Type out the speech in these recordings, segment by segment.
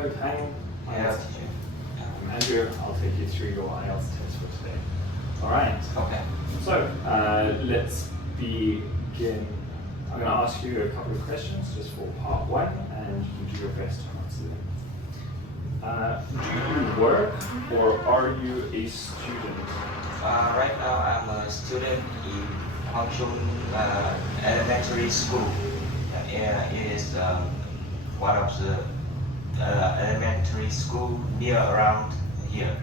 Hello, Thanh. Yes. I'm Andrew. I'll take you through your IELTS test for today. All right. Okay. So let's begin. I'm going to ask you a couple of questions just for part one, and you do your best to answer them. Do you work or are you a student? Right now I'm a student in Hangzhou Elementary School. It is one of the elementary school near around here.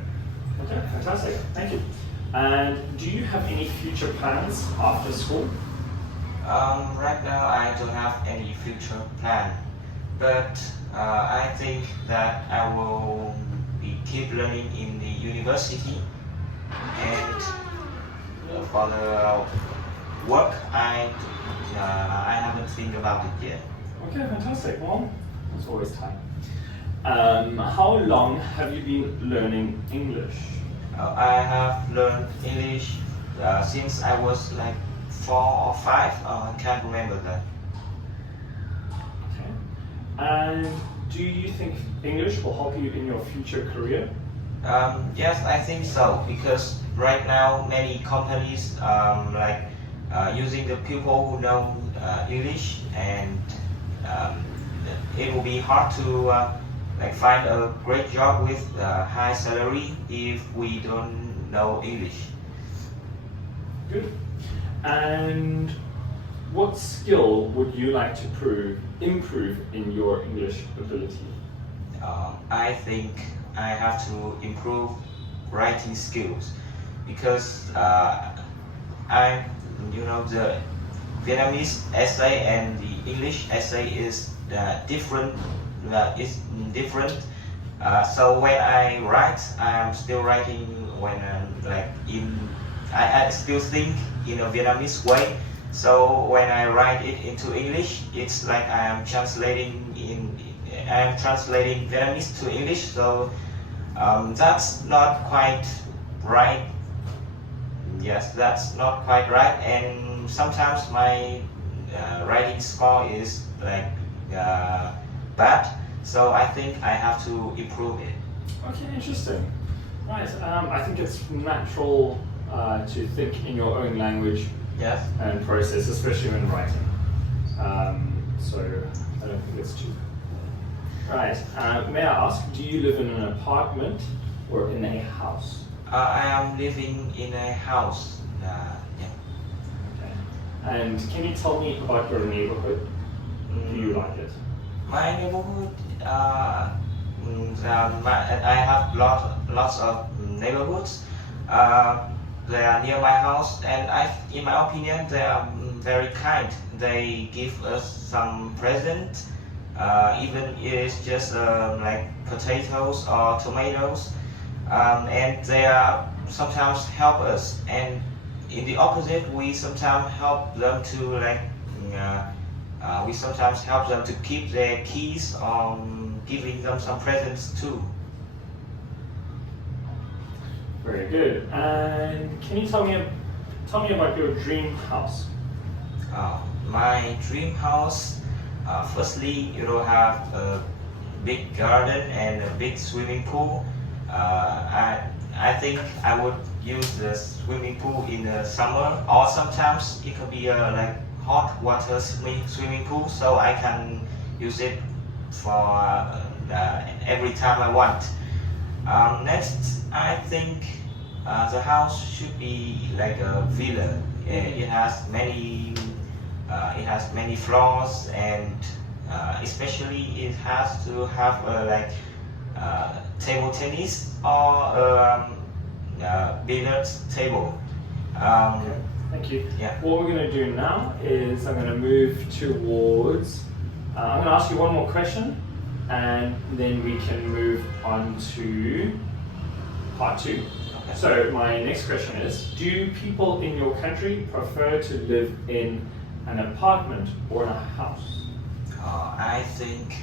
Okay, fantastic. Thank you. And do you have any future plans after school? Right now I don't have any future plan, but I think that I will keep learning in the university, and for the work I haven't think about it yet. Okay, fantastic. Well, there's always time. How long have you been learning English? I have learned English since I was like 4 or 5. I can't remember that. Okay. And do you think English will help you in your future career? Yes, I think so, because right now many companies using the people who know English, and it will be hard to find a great job with high salary if we don't know English. Good. And what skill would you like to improve in your English ability? I think I have to improve writing skills, because the Vietnamese essay and the English essay is different. So when I write, I'm still writing when I still think in a Vietnamese way. So when I write it into English, it's like I am translating Vietnamese to English. So that's not quite right. Yes, that's not quite right. And sometimes my writing score is bad. So I think I have to improve it. Okay, interesting. Right. I think it's natural to think in your own language. Yes. And process, especially when writing. So I don't think it's too bad. Right. May I ask, do you live in an apartment or in a house? I am living in a house. Yeah. Okay. And can you tell me about your neighborhood? Do you like it? My neighborhood, I have lots of neighborhoods. They are near my house, and in my opinion, they are very kind. They give us some present, even if it's just like potatoes or tomatoes, and they sometimes help us. And in the opposite, we sometimes help them to keep their keys, or giving them some presents too. Very good. And can you tell me about your dream house? My dream house, firstly, have a big garden and a big swimming pool. I think I would use the swimming pool in the summer, or sometimes it could be a hot water swimming pool, so I can use it for every time I want. Next, I think the house should be like a villa. It has many floors, and especially it has to have table tennis or billiards table. Okay, thank you. Yeah. What we're going to do now is I'm going to move towards. I'm going to ask you one more question, and then we can move on to part 2. Okay. So my next question is, do people in your country prefer to live in an apartment or in a house? I think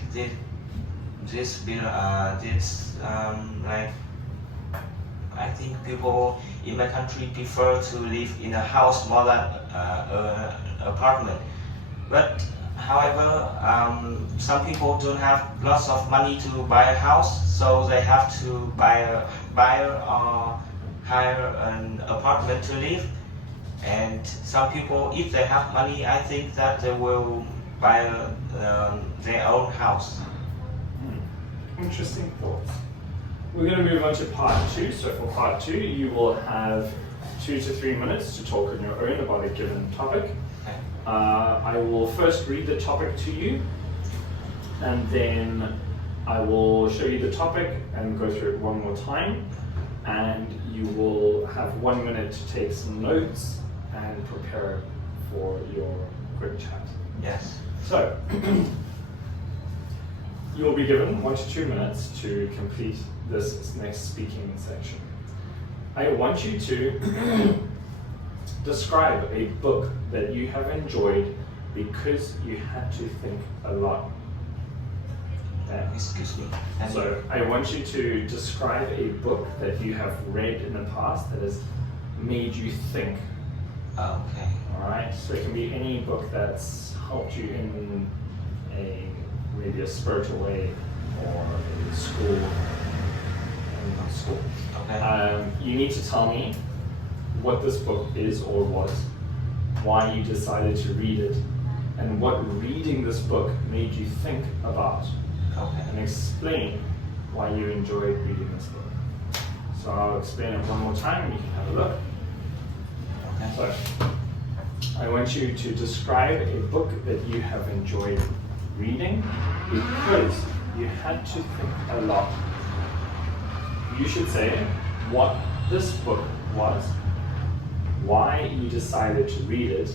I think people in my country prefer to live in a house more than an apartment. But However, some people don't have lots of money to buy a house, so they have to buy or hire an apartment to live. And some people, if they have money, I think that they will buy their own house. Interesting thoughts. We're going to move on to part 2. So for part 2, you will have 2 to 3 minutes to talk on your own about a given topic. Okay. I will first read the topic to you, and then I will show you the topic and go through it one more time, and you will have 1 minute to take some notes and prepare for your quick chat. Yes. So, you'll be given 1 to 2 minutes to complete this next speaking section. I want you to describe a book that you have enjoyed because you had to think a lot. Excuse me. So I want you to describe a book that you have read in the past that has made you think. Okay. All right. So it can be any book that's helped you in maybe a spiritual way or in school. Okay. You need to tell me what this book is or was, why you decided to read it, and what reading this book made you think about. Okay. And explain why you enjoyed reading this book. So I'll explain it one more time and you can have a look. Okay. So I want you to describe a book that you have enjoyed reading because you had to think a lot. You should say what this book was, why you decided to read it,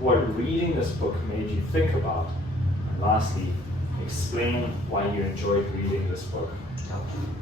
what reading this book made you think about, and lastly, explain why you enjoyed reading this book. Okay.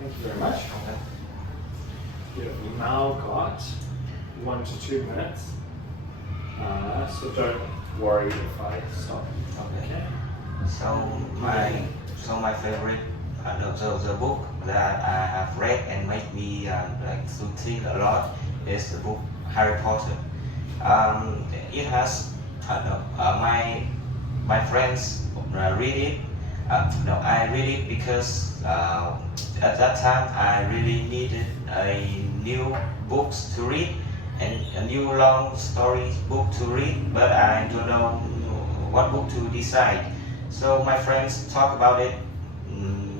Thank you very much. We've now got 1 to 2 minutes. So don't worry if I stop. Okay. So my favorite the book that I have read and made me like to think a lot is the book Harry Potter. It has my friends read it. I read it because at that time I really needed a new books to read and a new long story book to read, but I don't know what book to decide. So my friends talk about it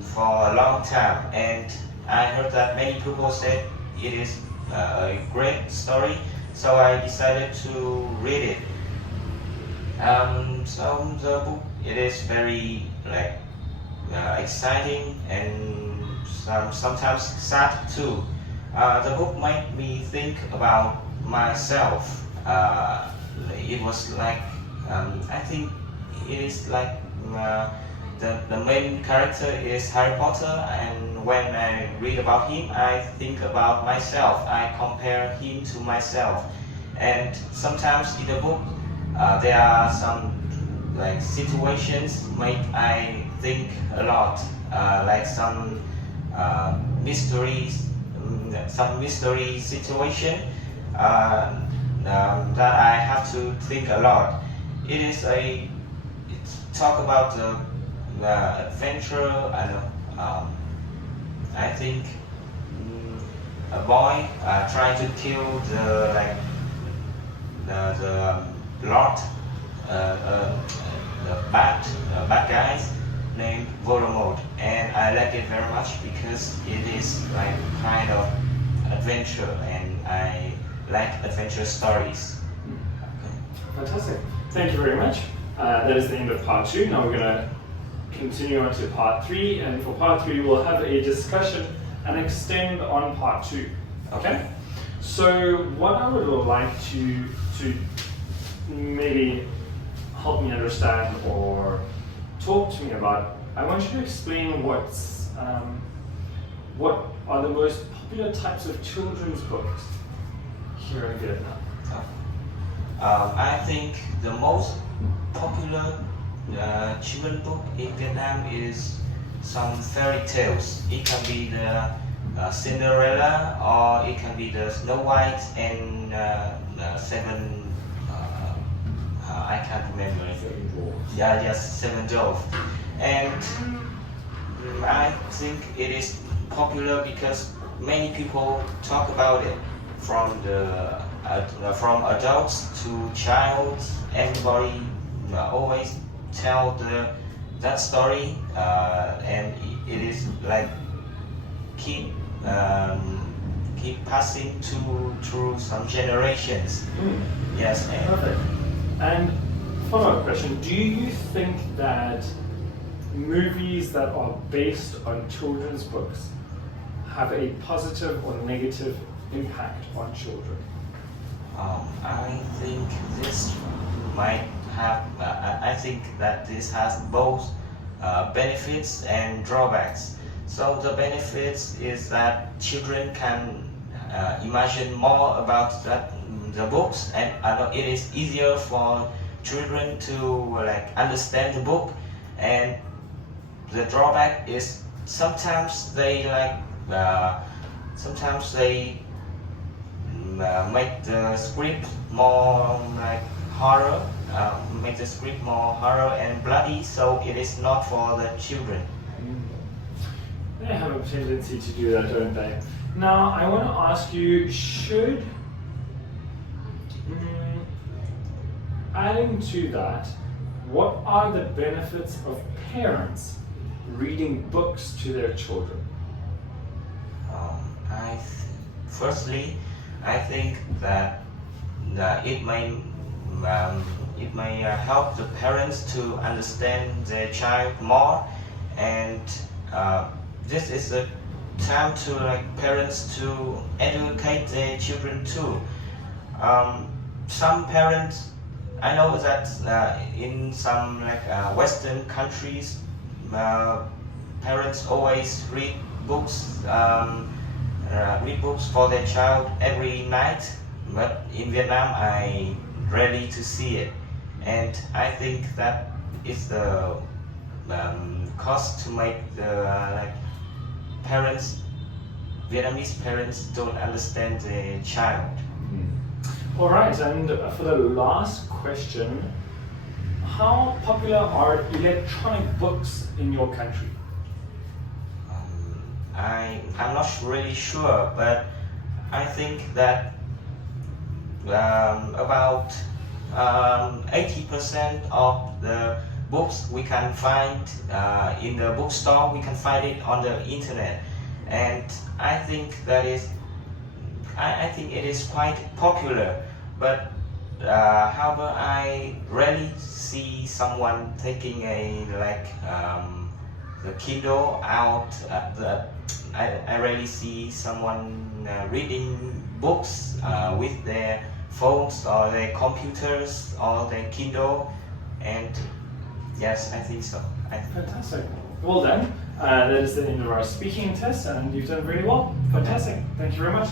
for a long time, and I heard that many people said it is a great story, so I decided to read it. So the book, it is very like exciting and sometimes sad too. The book made me think about myself. It was like I think it is like the main character is Harry Potter, and when I read about him, I think about myself. I compare him to myself, and sometimes in the book there are some like situations make I think a lot, like some mysteries, some mystery situation that I have to think a lot. It's talk about the adventure and I think a boy trying to kill the Lord, the bad guys named Voldemort, and I like it very much because it is like kind of adventure, and I like adventure stories. Fantastic. Thank you very much. That is the end of part 2. Now we're going to continue on to part 3, and for part 3 we'll have a discussion and extend on part 2. Okay? So what I would like to maybe help me understand or talk to me about, I want you to explain what are the most popular types of children's books here in Vietnam. I think the most popular children book in Vietnam is some fairy tales. It can be the Cinderella, or it can be the Snow White and seven. I can't remember. Seven Dwarfs. Yeah, yes, Seven Dwarfs. And I think it is popular because many people talk about it, from from adults to child. Everybody always tell that story, and it is like keep passing through some generations. Yes. Perfect. And follow-up question, do you think that movies that are based on children's books have a positive or negative impact on children? I think this might have, I think that this has both benefits and drawbacks. So the benefits is that children can imagine more about the books, and it is easier for children to understand the book. And the drawback is sometimes they make the script more horror, make the script more horror and bloody, so it is not for the children. They have a tendency to do that, don't they? Now, I want to ask you, adding to that, what are the benefits of parents reading books to their children? Firstly, I think that it may help the parents to understand their child more, and this is a time to parents to educate their children too. Some parents, I know that in some Western countries, parents always read books for their child every night, but in Vietnam I rarely to see it, and I think that is the cost to make the Vietnamese parents don't understand their child. All right, and for the last question, how popular are electronic books in your country? I'm not really sure, but I think that about 80% of the books we can find in the bookstore, we can find it on the internet, and I think it is quite popular. But however, I rarely see someone taking the Kindle out. I rarely see someone reading books with their phones or their computers or their Kindle, and yes, I think so. Fantastic. Well done. That is the end of our speaking test, and you've done very well. Fantastic. Thank you very much.